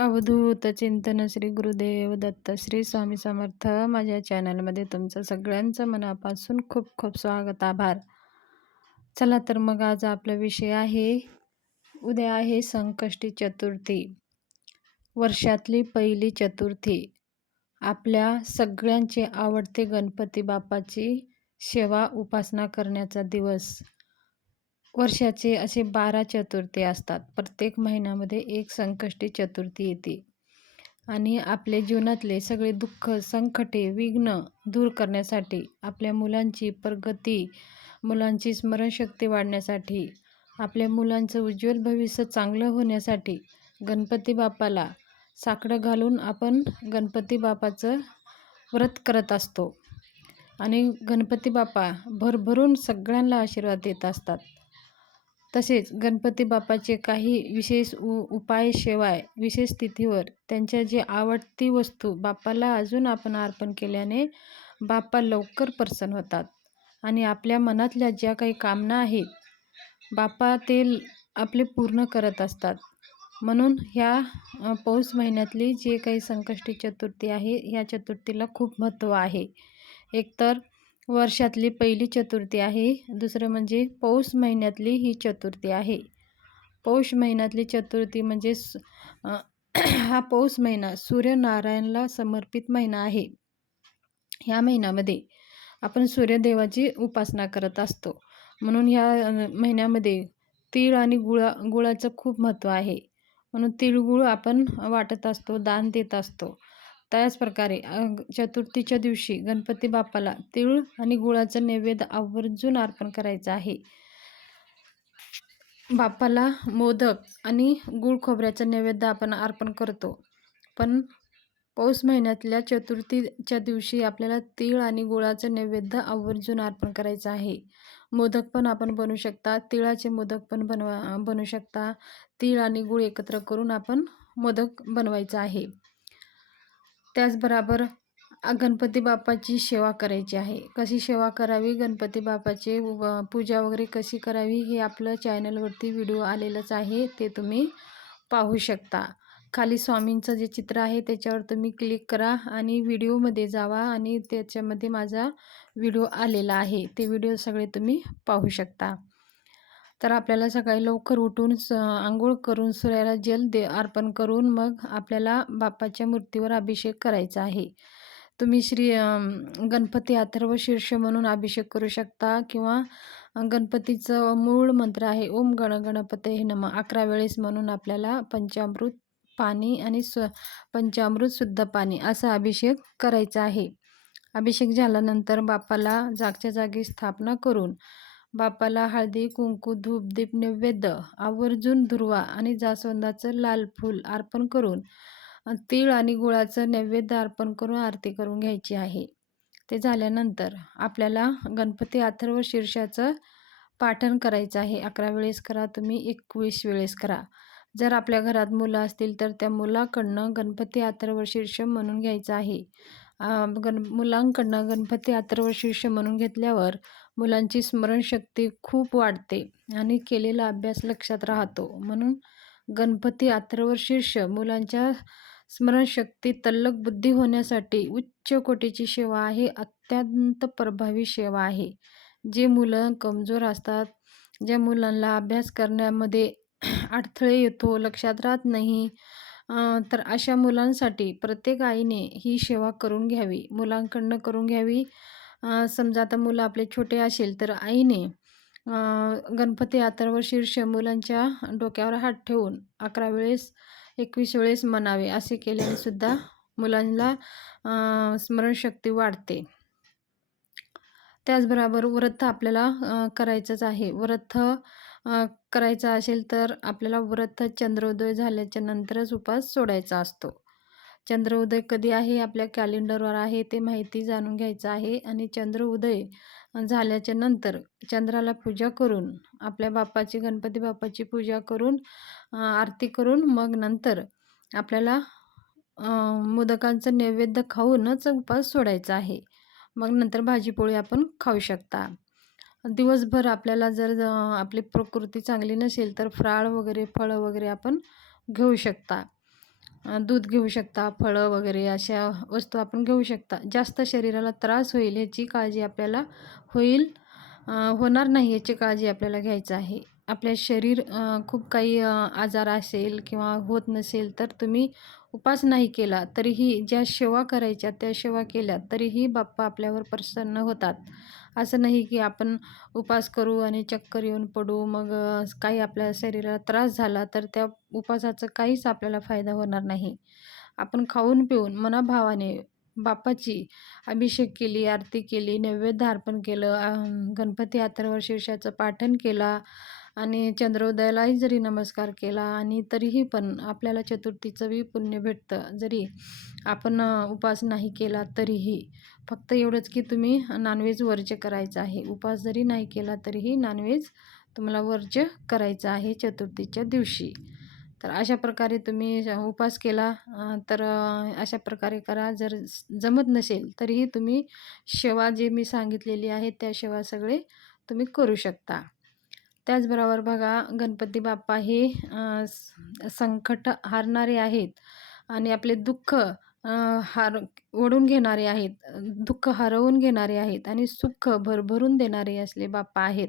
अवधूत चिंतन श्री गुरुदेव दत्त श्री स्वामी समर्थ. माझ्या चॅनलमध्ये तुमचं सगळ्यांचं मनापासून खूप खूप स्वागत आभार. चला तर मग आज आपला विषय आहे उद्या आहे संकष्टी चतुर्थी. वर्षातली पहिली चतुर्थी. आपल्या सगळ्यांचे आवडते गणपती बाप्पाची सेवा उपासना करण्याचा दिवस. वर्षाचे असे बारा चतुर्थी असतात. प्रत्येक महिन्यामध्ये एक संकष्टी चतुर्थी येते. आणि आपल्या जीवनातले सगळे दुःख संकटे विघ्न दूर करण्यासाठी आपल्या मुलांची प्रगती मुलांची स्मरणशक्ती वाढण्यासाठी आपल्या मुलांचं उज्ज्वल भविष्य चांगलं होण्यासाठी गणपती बाप्पाला साकडं घालून आपण गणपती बाप्पाचं व्रत करत असतो. आणि गणपती बाप्पा भरभरून सगळ्यांना आशीर्वाद देत असतात. तसेच गणपती बाप्पाचे काही विशेष उ उपाय शिवाय विशेष तिथीवर त्यांच्या जी आवडती वस्तू बाप्पाला अजून आपण अर्पण केल्याने बाप्पा लवकर प्रसन्न होतात. आणि आपल्या मनातल्या ज्या काही कामना आहेत बाप्पा ते आपले पूर्ण करत असतात. म्हणून ह्या पौष महिन्यातली जे काही संकष्टी चतुर्थी आहे ह्या चतुर्थीला खूप महत्त्व आहे. एकतर वर्षातली पहिली चतुर्थी आहे. दुसरं म्हणजे पौष महिन्यातली ही चतुर्थी आहे. पौष महिन्यातली चतुर्थी म्हणजे हा पौष महिना सूर्यनारायणला समर्पित महिना आहे. ह्या महिन्यामध्ये आपण सूर्यदेवाची उपासना करत असतो. म्हणून ह्या महिन्यामध्ये तीळ आणि गुळा गुळाचं खूप महत्त्व आहे. म्हणून तिळगुळ आपण वाटत असतो दान देत असतो. त्याच प्रकारे चतुर्थीच्या दिवशी गणपती बाप्पाला तिळ आणि गुळाचं नैवेद्य आवर्जून अर्पण करायचं आहे. बाप्पाला मोदक आणि गुळ खोबऱ्याचं नैवेद्य आपण अर्पण करतो. पण पौष महिन्यातल्या चतुर्थीच्या दिवशी आपल्याला तीळ आणि गुळाचं नैवेद्य आवर्जून अर्पण करायचं आहे. मोदक पण आपण बनवू शकता तिळाचे मोदक पण बनवा बनवू शकता. तीळ आणि गुळ एकत्र करून आपण मोदक बनवायचं आहे. त्याचबरोबर गणपती बाप्पाची सेवा करायची आहे. कशी सेवा करावी? गणपती बाप्पाची पूजा वगैरे कशी करावी? हे आपलं चॅनलवरती व्हिडिओ आलेलंच आहे. ते तुम्ही पाहू शकता. खाली स्वामींचं जे चित्र आहे त्याच्यावर तुम्ही क्लिक करा आणि व्हिडिओमध्ये जावा आणि त्याच्यामध्ये माझा व्हिडिओ आलेला आहे. ते व्हिडिओ सगळे तुम्ही पाहू शकता. तर आपल्याला सकाळी लवकर उठून स आंघोळ करून सूर्याला जल दे अर्पण करून मग आपल्याला बाप्पाच्या मूर्तीवर अभिषेक करायचा आहे. तुम्ही श्री गणपती अथर्व शीर्ष म्हणून अभिषेक करू शकता किंवा गणपतीचं मूळ मंत्र आहे ओम गण गणपते हे नम. अकरा वेळेस म्हणून आपल्याला पंचामृत पाणी आणि स्व पंचामृत शुद्ध पाणी असा अभिषेक करायचा आहे. अभिषेक झाल्यानंतर बाप्पाला जागच्या जागी स्थापना करून बापाला हळदी कुंकू धूप दीप नैवेद्य आवर्जून दुर्वा आणि जास्वंदाचं लाल फूल अर्पण करून तीळ आणि गुळाचं नैवेद्य अर्पण करून आरती करून घ्यायची आहे. ते झाल्यानंतर आपल्याला गणपती अथर्व शीर्षाचं पाठण करायचं आहे. अकरा वेळेस करा तुम्ही एकवीस वेळेस करा. जर आपल्या घरात मुलं असतील तर त्या मुलाकडनं गणपती अथर्व शीर्ष म्हणून घ्यायचं आहे. गण मुलांकडनं गणपती अथर्व म्हणून घेतल्यावर मुलांची स्मरणशक्ती खूप वाढते आणि केलेला अभ्यास लक्षात राहतो. म्हणून गणपती अथर्व मुलांच्या स्मरणशक्ती तल्लक बुद्धी होण्यासाठी उच्च कोटीची सेवा आहे अत्यंत प्रभावी सेवा आहे. जे मुलं कमजोर असतात ज्या मुलांना अभ्यास करण्यामध्ये अडथळे येतो लक्षात राहत नाही तर अशा मुलांसाठी प्रत्येक आईने ही सेवा करून घ्यावी. मुलांकडनं करून घ्यावी. समजा आता मुलं आपले छोटे असेल तर आईने गणपती अथर्व शीर्ष मुलांच्या डोक्यावर हात ठेवून अकरा वेळेस एकवीस वेळेस म्हणावे असे केल्याने सुद्धा मुलांना स्मरणशक्ती वाढते. त्याचबरोबर व्रत आपल्याला करायचंच आहे. व्रत करायचं असेल तर आपल्याला व्रत चंद्रोदय झाल्याच्या नंतरच उपास सोडायचा असतो. चंद्रोदय कधी आहे? आपल्या कॅलेंडरवर आहे ते माहिती जाणून घ्यायचं आहे आणि चंद्रोदय झाल्याच्यानंतर चंद्राला पूजा करून आपल्या बापाची गणपती बाप्पाची पूजा करून आरती करून मग नंतर आपल्याला मोदकांचं नैवेद्य खाऊनच उपास सोडायचा आहे. मग नंतर भाजीपोळी आपण खाऊ शकता. दिवसभर आपल्याला जर आपली प्रकृती चांगली नसेल तर फराळ वगैरे फळं वगैरे आपण घेऊ शकता. दूध घेऊ शकता फळं वगैरे अशा वस्तू आपण घेऊ शकता. जास्त शरीराला त्रास होईल याची काळजी आपल्याला होईल होणार नाही याची काळजी आपल्याला घ्यायचं आहे. आपले शरीर खूप काही आजार असेल किंवा होत नसेल तर तुम्ही उपास नाही केला तरीही ज्या सेवा करायच्या त्या सेवा केल्या तरीही बाप्पा आपल्यावर प्रसन्न होतात. असं नाही की आपण उपास करू आणि चक्कर येऊन पडू मग काही आपल्या शरीराला त्रास झाला तर त्या उपासाचं काहीच आपल्याला फायदा होणार नाही. आपण खाऊन पिऊन मनाभावाने बापाची अभिषेक केली आरती केली नैवेद्य अर्पण केलं गणपती अथर्व शीर्षाचं पाठन केला आणि चंद्रोदयालाही जरी नमस्कार केला आणि तरीही पण आपल्याला चतुर्थीचं बी पुण्य भेटतं. जरी आपण उपास नाही केला तरीही फक्त एवढंच की तुम्ही नॉनव्हेज वर्ज्य करायचं आहे. उपास जरी नाही केला तरीही नॉनव्हेज तुम्हाला वर्ज्य करायचं आहे चतुर्थीच्या दिवशी. तर अशा प्रकारे तुम्ही उपास केला तर अशा प्रकारे करा. जर जमत नसेल तरीही तुम्ही सेवा जे मी सांगितलेली आहे त्या सेवा सगळे तुम्ही करू शकता. त्याचबरोबर बघा गणपती बाप्पा हे संकट हारणारे आहेत आणि आपले दुःख हार ओढून घेणारे आहेत दुःख हरवून घेणारे आहेत आणि सुख भरभरून देणारे असले बाप्पा आहेत.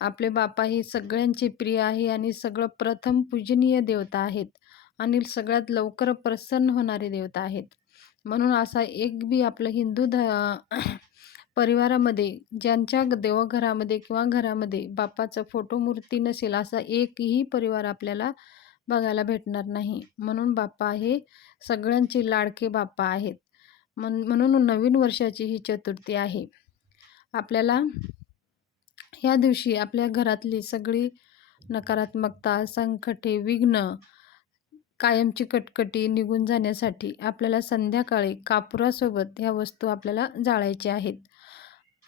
आपले बाप्पा हे सगळ्यांचे प्रिय आहे आणि सगळं प्रथम पूजनीय देवता आहेत आणि सगळ्यात लवकर प्रसन्न होणारे देवता आहेत. म्हणून असा एक बी आपलं हिंदू ध परिवारामध्ये ज्यांच्या देवघरामध्ये किंवा घरामध्ये बाप्पाचा फोटो मूर्ती नसेल असा एकही परिवार आपल्याला बघायला भेटणार नाही. म्हणून बाप्पा हे सगळ्यांचे लाडके बाप्पा आहेत. म्हण म्हणून नवीन वर्षाची ही चतुर्थी आहे. आपल्याला ह्या दिवशी आपल्या घरातली सगळी नकारात्मकता संकटे विघ्न कायमची कटकटी निघून जाण्यासाठी आपल्याला संध्याकाळी कापुरासोबत ह्या वस्तू आपल्याला जाळायच्या आहेत.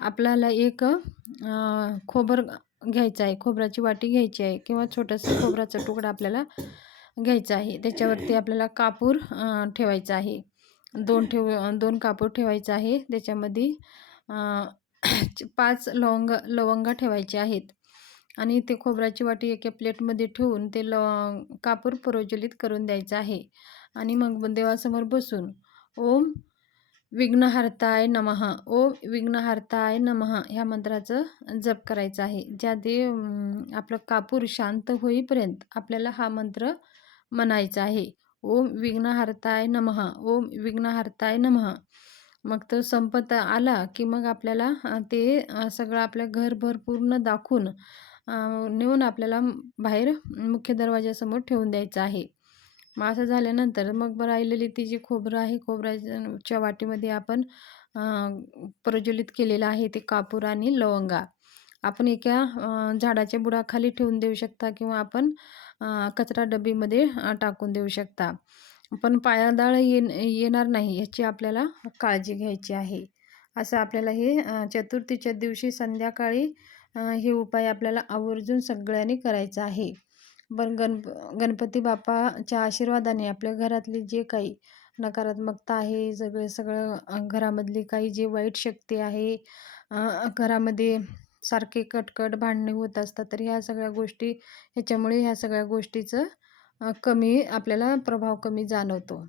आपल्याला एक खोबर घ्यायचं आहे. खोबऱ्याची वाटी घ्यायची आहे किंवा छोटंसं खोबऱ्याचा तुकडा आपल्याला घ्यायचा आहे. त्याच्यावरती आपल्याला कापूर ठेवायचा आहे. दोन ठेव दोन कापूर ठेवायचं आहे. त्याच्यामध्ये पाच लवंग लवंगा ठेवायचे आहेत. आणि ते खोबऱ्याची वाटी एका प्लेटमध्ये ठेवून ते ल कापूर प्रज्वलित करून द्यायचं आहे. आणि मग देवासमोर बसून ओम विघ्नहर्ताय नमः. ओम विघ्नहर्ताय नमः ह्या मंत्राचं जप करायचं आहे. ज्या ते आपलं कापूर शांत होईपर्यंत आपल्याला हा मंत्र म्हणायचा आहे. ओम विघ्नहर्ताय नमः. ओम विघ्नहर्ताय नमः. मग तो संपत आला की मग आपल्याला ते सगळं आपल्या घरभर पूर्ण दाखवून नेऊन आपल्याला बाहेर मुख्य दरवाजासमोर ठेवून द्यायचं आहे. मग असं झाल्यानंतर मग राहिलेली ती जी खोबरं आहे खोबऱ्याच्या वाटीमध्ये आपण प्रज्वलित केलेलं आहे ते कापूर आणि लवंगा. आपण एका झाडाच्या बुडाखाली ठेवून देऊ शकता किंवा आपण कचरा डबीमध्ये टाकून देऊ शकता. पण पायादाळ ये येणार नाही याची आपल्याला काळजी घ्यायची आहे. असं आपल्याला हे चतुर्थीच्या दिवशी संध्याकाळी हे उपाय आपल्याला आवर्जून सगळ्यांनी करायचं आहे. पण गण गणपती बाप्पाच्या आशीर्वादाने आपल्या घरातली जे काही नकारात्मकता आहे सगळे सगळं घरामधली काही जे वाईट शक्ती आहे घरामध्ये सारखे कटकट भांडणे होत असतात तर ह्या सगळ्या गोष्टी ह्याच्यामुळे ह्या सगळ्या गोष्टीचं कमी आपल्याला प्रभाव कमी जाणवतो.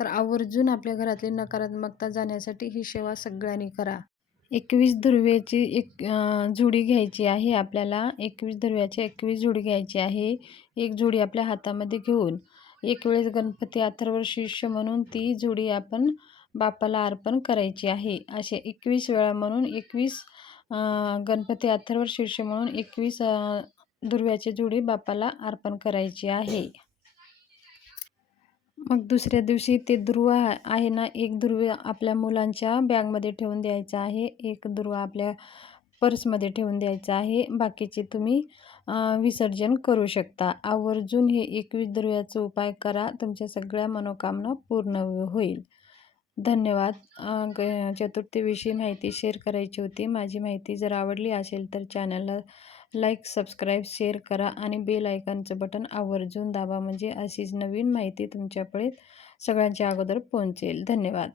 तर आवर्जून आपल्या घरातली नकारात्मकता जाण्यासाठी ही सेवा सगळ्यांनी करा. एकवीस दुर्व्याची एक जुडी घ्यायची आहे आपल्याला. एकवीस दुर्व्याची एकवीस जुडी घ्यायची आहे. एक जुडी आपल्या हातामध्ये घेऊन एक वेळेस गणपती अथर्व शिष्य म्हणून ती जुडी आपण बापाला अर्पण करायची आहे. असे एकवीस वेळा म्हणून एकवीस गणपती अथर्व शिष्य म्हणून एकवीस दुर्व्याची जुडी बापाला अर्पण करायची आहे. मग दुसऱ्या दिवशी ते दुर्वा आहे ना एक दुर्व आपल्या मुलांच्या बॅगमध्ये ठेवून द्यायचा आहे. एक दुर्वा आपल्या पर्समध्ये ठेवून द्यायचा आहे. बाकीचे तुम्ही विसर्जन करू शकता. आवर्जून हे एकवीस दुर्व्याचा उपाय करा. तुमच्या सगळ्या मनोकामना पूर्ण होईल. धन्यवाद. ग चतुर्थीविषयी माहिती शेअर करायची होती. माझी माहिती जर आवडली असेल तर चॅनलला लाईक सबस्क्राईब शेअर करा आणि बेल आयकॉनचं बटन आवर्जून दाबा म्हणजे अशीच नवीन माहिती तुमच्याकडे सगळ्यांच्या अगोदर पोहोचेल. धन्यवाद.